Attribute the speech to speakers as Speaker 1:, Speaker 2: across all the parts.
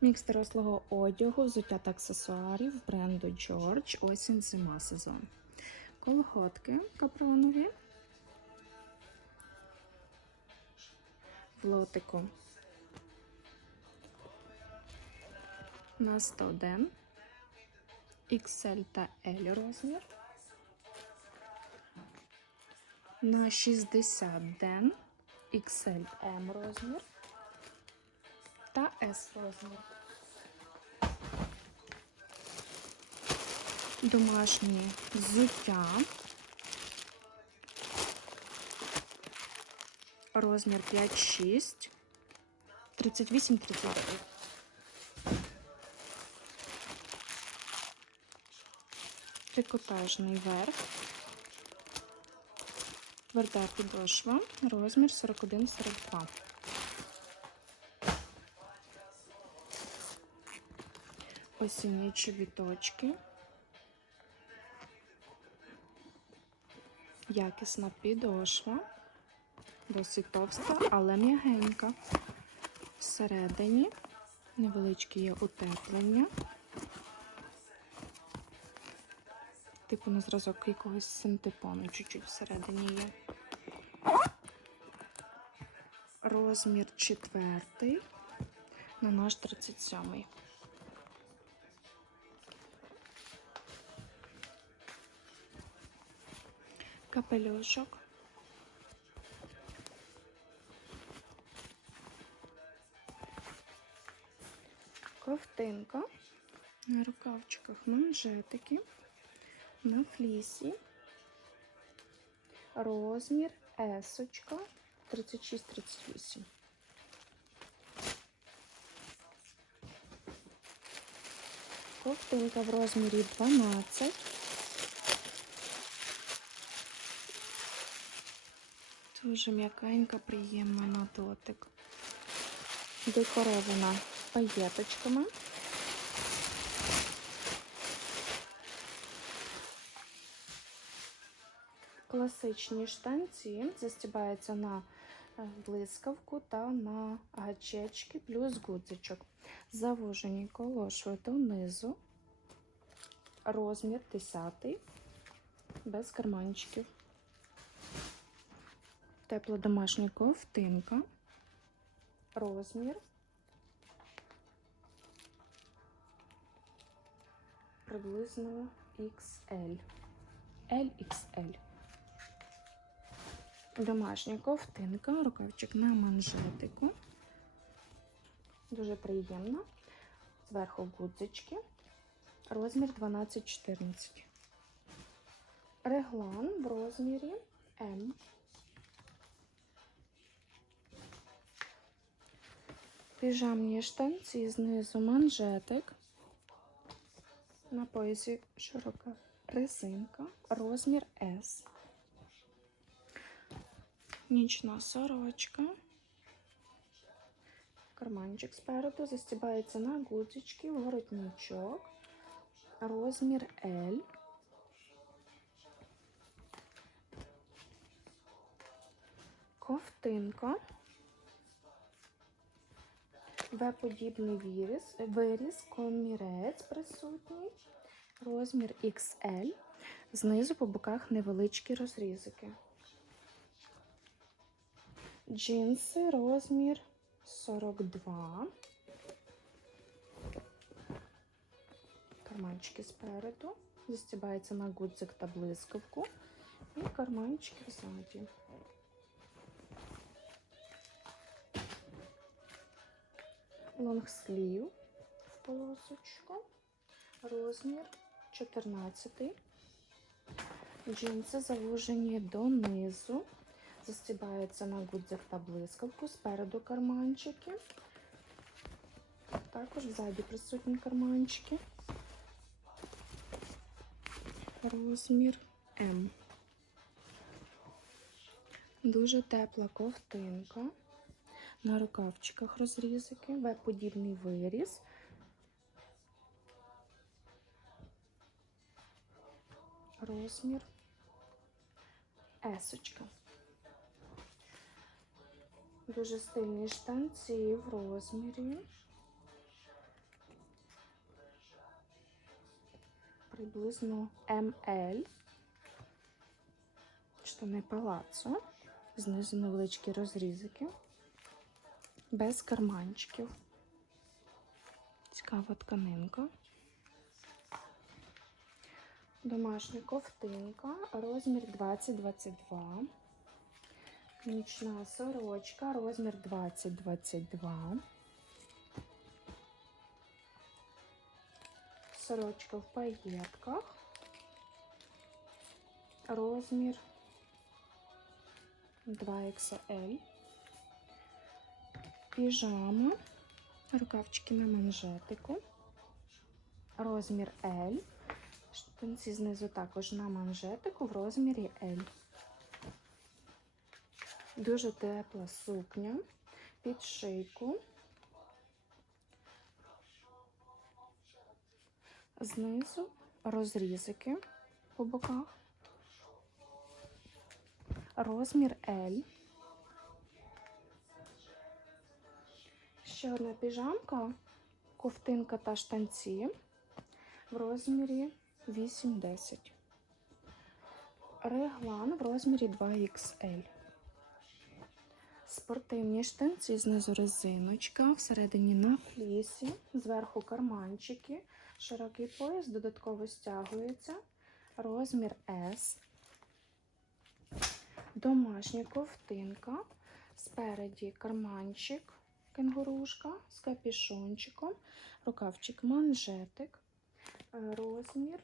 Speaker 1: Мікс дорослого одягу, взуття та аксесуарів бренду George, осінь зима сезон. Колготки капронові. В лотику. На 101. XL та L розмір. На 60 ден. XL M розмір та S розмір. Домашні взуття. Розмір 5-6, 38-39. Трикотажний верх. Тверда підошва, розмір 41-42. Осінні чобіточки. Якісна підошва. Досить товста, але м'ягенька. Всередині невеличке є утеплення. Типу на зразок якогось синтепону чуть-чуть всередині є. Розмір четвертий на наш 37. Капелюшок. Ковтинка. На рукавчиках манжетики. На флісі. Розмір есочка 36-38. Ковтинка в розмірі 12. Дуже м'якенька, приємна на дотик. Декорована паєточками. Класичні штанці застібаються на е, блискавку та на гачечки плюс гудзичок. Завужені колошви донизу. Розмір 10 без карманчиків. Тепла домашня ковтинка. Розмір. Приблизно XL. LXL. Домашня ковтинка, рукавчик на манжетику. Дуже приємно. Зверху гудзички. Розмір 12-14. Реглан в розмірі М. Піжамні штанці знизу манжетик. На поясі широка резинка, розмір S. Нічна сорочка. Карманчик спереду застібається на гудзички, воротничок, розмір L. Ковтинка. В-подібний виріз, комірець присутній, розмір XL. Знизу по боках невеличкі розрізики. Джинси розмір 42. Карманчики спереду. Застібається на гудзик та блискавку. І карманчики ззаді. Лонгслів в полосочку. Розмір 14. Джинси завужені донизу. Застібаються на гудзик та блискавку, спереду карманчики. Також ззаді присутні карманчики. Розмір М. Дуже тепла ковтинка. На рукавчиках розрізики, В-подібний виріз. Розмір. Есочка. Дуже стильні штанці в розмірі. Приблизно МЛ. Штани палацо. Знизу невеличкі розрізики. Без карманчиків. Цікава тканинка. Домашня ковтинка, розмір 20-22. Нічна сорочка, розмір 20-22. Сорочка в паєтках. Розмір 2XL. Піжама. Рукавчики на манжетику. Розмір L. Штанці знизу також на манжетику в розмірі L. Дуже тепла сукня під шийку. Знизу розрізики по боках. Розмір L. Ще одна піжамка, ковтинка та штанці в розмірі 8-10. Реглан в розмірі 2XL. Спортивні штанці, знизу резиночка, всередині на флісі, зверху карманчики, широкий пояс, додатково стягується, розмір S. Домашня ковтинка, спереді карманчик, кенгурушка з капішончиком, рукавчик манжетик, е, розмір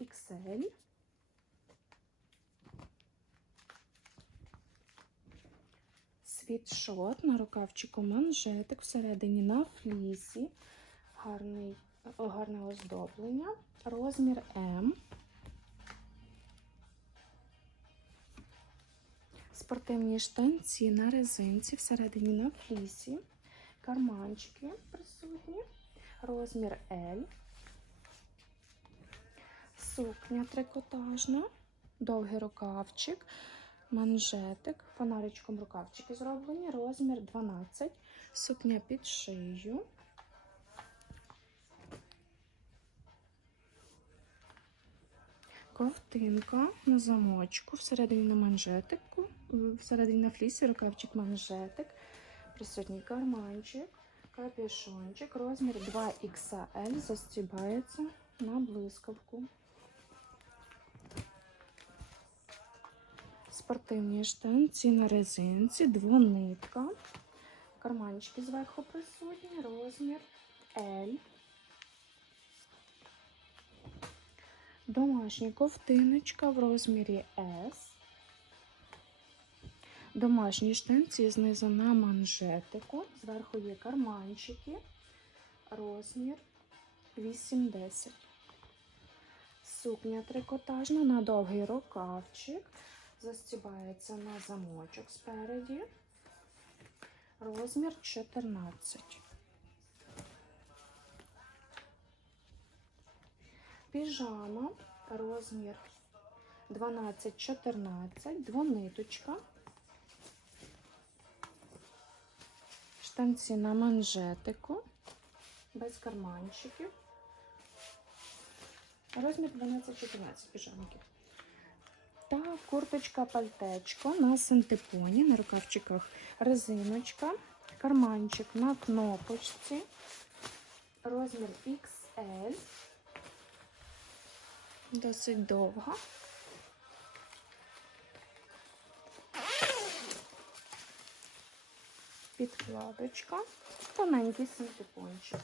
Speaker 1: XL. Світшот на рукавчику манжетик, всередині на флісі, гарний, гарне оздоблення, розмір М. Спортивні штанці на резинці, всередині на флісі, карманчики присутні, розмір L. Сукня трикотажна, довгий рукавчик, манжетик, фонаричком рукавчики зроблені, розмір 12, сукня під шию. Ковтинка на замочку, всередині на манжетику, всередині на флісі рукавчик манжетик, присутній карманчик, капюшончик, розмір 2XL, застібається на блискавку. Спортивні штанці на резинці, двонитка. Карманчики зверху присутні, розмір L. Домашня ковтиночка в розмірі S. Домашні штанці знизу на манжетику. Зверху є карманчики. Розмір 8-10. Сукня трикотажна на довгий рукавчик. Застібається на замочок спереді. Розмір 14. Піжама, розмір 12-14, двониточка. Штанці на манжетику, без карманчиків. Розмір 12-14 піжамки. Та курточка пальтечко на синтепоні, на рукавчиках резиночка, карманчик на кнопочці, розмір XL, досить довга. Підкладочка, тоненький синтепончик.